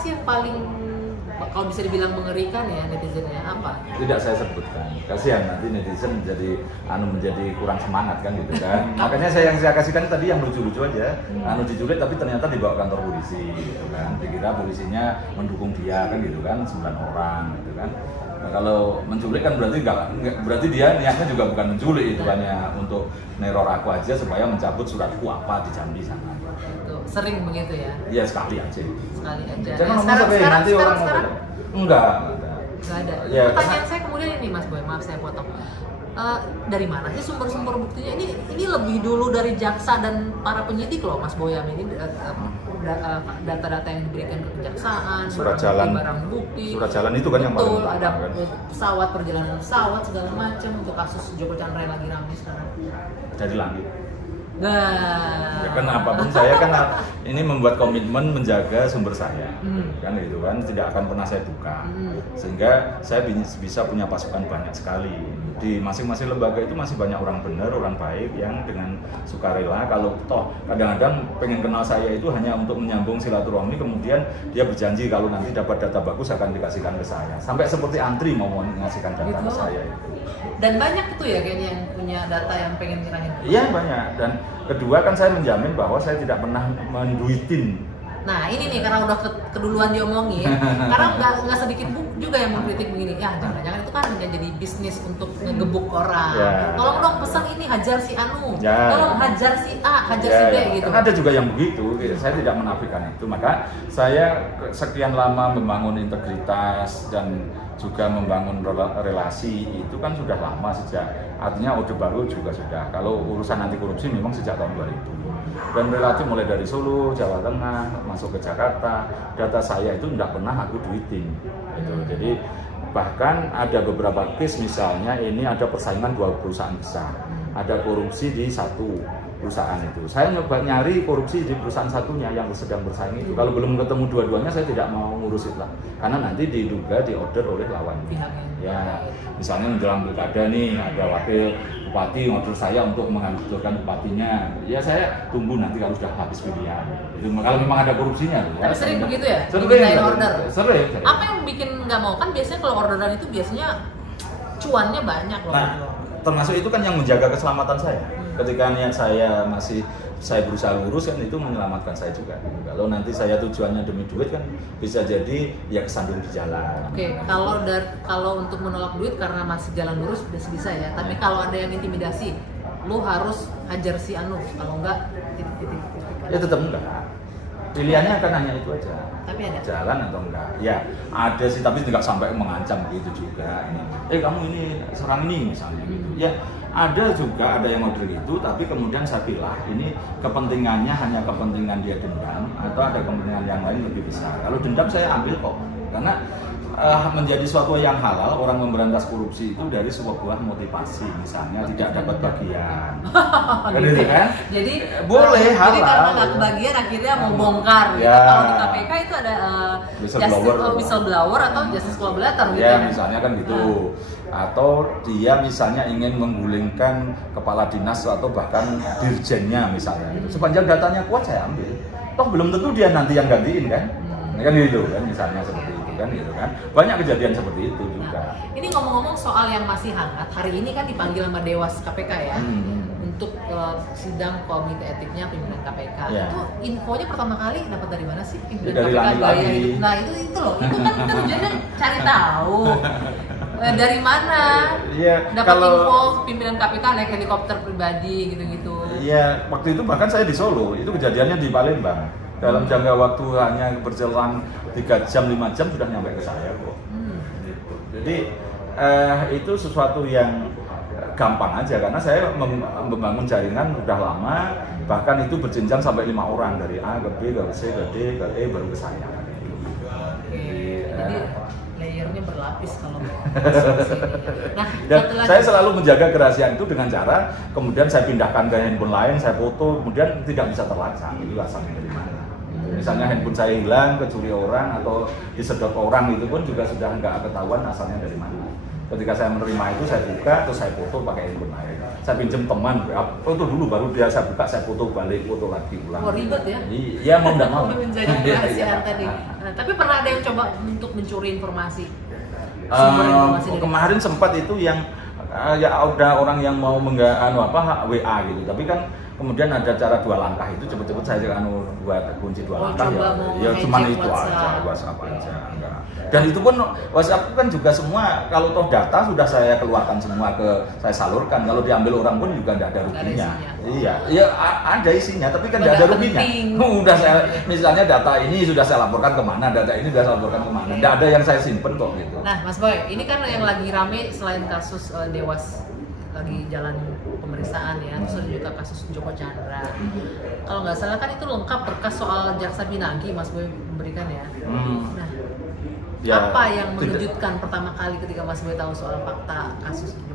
sih yang paling kalau bisa dibilang mengerikan ya netizennya apa? Tidak saya sebutkan, kasihan nanti netizen menjadi kurang semangat kan gitu kan. Makanya saya kasihkan tadi yang lucu-lucu aja, diculik tapi ternyata dibawa kantor polisi gitu kan. Dikira polisinya mendukung dia kan gitu kan, 9 orang gitu kan. Nah, kalau menculik kan berarti dia niatnya juga bukan menculik, itu hanya untuk neror aku aja supaya mencabut suratku apa di Jambi sana. Itu sering begitu ya? Iya, sekali aja. Sekali aja. Jangan Nah, ngomong sampai nanti orang enggak ada. Nggak ada. Ya, Pertanyaan saya kemudian ini Mas Boy, maaf saya potong. Dari mana sih sumber-sumber buktinya? Ini lebih dulu dari jaksa dan para penyidik loh Mas Boyam ini data-data yang diberikan ke kejaksaan, barang bukti. Surat jalan itu kan yang paling betul, utama, ada kan? pesawat, perjalanan pesawat segala macam untuk kasus Joko Chandra yang lagi ramai sekarang. Dari langit. Nah, Ya kan apapun saya kan ini membuat komitmen menjaga sumber saya, kan gitu kan, tidak akan pernah saya buka, sehingga saya bisa punya pasukan banyak sekali di masing-masing lembaga itu masih banyak orang benar, orang baik yang dengan sukarela kalau toh kadang-kadang pengen kenal saya itu hanya untuk menyambung silaturahmi, kemudian dia berjanji kalau nanti dapat data bagus akan dikasihkan ke saya, sampai seperti antri mau mengasihkan data ke saya itu. Dan banyak itu ya kayaknya yang punya data yang pengen nyerahin. Iya banyak, dan kedua kan saya menjamin bahwa saya tidak pernah menduitin. Nah ini nih karena udah keduluan diomongin, karena nggak sedikit juga yang mengkritik begini, ya jangan-jangan itu kan menjadi bisnis untuk ngegebuk orang. Ya. Tolong dong pesan ini hajar si Anu, Ya. tolong hajar si A, hajar si B gitu. Kan ada juga yang begitu, saya tidak menafikan itu. Maka saya sekian lama membangun integritas dan juga membangun relasi itu kan sudah lama sejak, artinya Orde Baru juga sudah. Kalau urusan anti korupsi memang sejak tahun 2000. Dan relatif mulai dari Solo, Jawa Tengah, masuk ke Jakarta, data saya itu tidak pernah aku duitin. Gitu. Jadi bahkan ada beberapa case misalnya ini ada persaingan 2 perusahaan besar, ada korupsi di satu perusahaan itu. Saya nyoba nyari korupsi di perusahaan satunya yang sedang bersaing itu. Kalau belum ketemu dua-duanya saya tidak mau ngurus itu lah, karena nanti diduga diorder oleh lawan. Ya, misalnya menjelang pilkada nih ada wakil bupati order saya untuk menghancurkan bupatinya. Ya saya tunggu nanti kalau sudah habis pilihan. Itu kalau memang ada korupsinya. Tapi sering begitu ya? Sering order. Sering. Apa yang bikin nggak mau? Kan biasanya kalau orderan itu biasanya cuannya banyak loh. Nah, termasuk itu kan yang menjaga keselamatan saya. Ketika niat saya berusaha lurus kan itu menyelamatkan saya juga. Kalau nanti saya tujuannya demi duit kan bisa jadi ya kesandung di jalan. Oke, kalau untuk menolak duit karena masih jalan lurus bisa ya. Tapi kalau ada yang intimidasi, lu harus hajar si Anu, kalau enggak titik. Ya tetap enggak. Pilihannya akan hanya itu aja. Tapi ada jalan atau enggak? Ya ada sih, tapi tidak sampai mengancam gitu juga. Kamu ini serang ini misalnya gitu. Ya ada juga, ada yang order gitu, tapi kemudian saya pilih ini kepentingannya hanya kepentingan dia dendam atau ada kepentingan yang lain lebih besar. Kalau dendam saya ambil kok, karena menjadi suatu yang halal orang memberantas korupsi itu dari sebuah motivasi, misalnya tidak dapat bagian. gitu kan? Jadi boleh halal. Jadi karena nggak kebagian akhirnya mau bongkar. Gitu. Ya. Kalau di KPK itu ada whistleblower atau justice collaborator gitu. Ya misalnya kan gitu. Atau dia misalnya ingin menggulingkan kepala dinas atau bahkan dirjennya misalnya. Sepanjang datanya kuat saya ambil. Toh belum tentu dia nanti yang gantiin kan? Kan gitu kan misalnya seperti itu kan gitu kan. Banyak kejadian seperti itu juga. Ini ngomong-ngomong soal yang masih hangat, hari ini kan dipanggil sama Dewas KPK ya. Untuk sidang komite etiknya pimpinan KPK. Ya. Itu infonya pertama kali dapat dari mana sih pimpinan dari KPK lagi. Itu? Nah, itu loh. Itu kan kita tujuannya cari tahu. Dari mana? Iya, dapat info pimpinan KPK naik helikopter pribadi gitu-gitu. Iya, waktu itu bahkan saya di Solo, itu kejadiannya di Palembang. Dalam jangka waktu hanya berjalan 3 jam, 5 jam sudah nyampe ke saya kok. Gitu. Jadi itu sesuatu yang gampang aja karena saya membangun jaringan udah lama, bahkan itu berjenjang sampai 5 orang dari A ke B ke C ke D ke E baru ke saya. Jadi layernya berlapis kalau nah, dan saya selalu menjaga kerahasiaan itu dengan cara kemudian saya pindahkan ke handphone lain, saya foto, kemudian tidak bisa terlacak itu asalnya dari mana. Misalnya handphone saya hilang, kecuri orang atau disedot orang itu pun juga sudah nggak ketahuan asalnya dari mana. Ketika saya menerima itu saya buka, terus saya foto pakai handphone lain. Saya pinjam teman, foto dulu baru dia saya buka, saya foto balik, foto lagi ulang. Oh, ribet ya? Iya, mau nggak mau. Menjadi kerahasiaan tadi. Nah, tapi pernah ada yang coba untuk mencuri informasi? Sumber informasi dari Kemarin sempat itu yang ya ada orang yang mau WA gitu, tapi kan kemudian ada cara 2 langkah itu cepet-cepet saya buat kunci 2 langkah ya cuma itu aja, WhatsApp aja enggak. Dan itu pun WhatsApp kan juga semua kalau toh data sudah saya keluarkan semua saya salurkan, kalau diambil orang pun juga tidak ada ruginya. Iya, ada isinya tapi kan tidak ada ruginya. Udah saya misalnya data ini sudah saya laporkan kemana, data ini sudah saya laporkan kemana, tidak ada yang saya simpen kok gitu. Nah, Mas Boy, ini kan yang lagi rame selain kasus Dewas lagi jalan pemeriksaan ya, terus ada juga kasus Joko Chandra. Kalau nggak salah kan itu lengkap berkas soal Jaksa Pinangki Mas Boy berikan ya. Nah, Ya, apa yang mengejutkan pertama kali ketika Mas Boy tahu soal fakta kasus ini?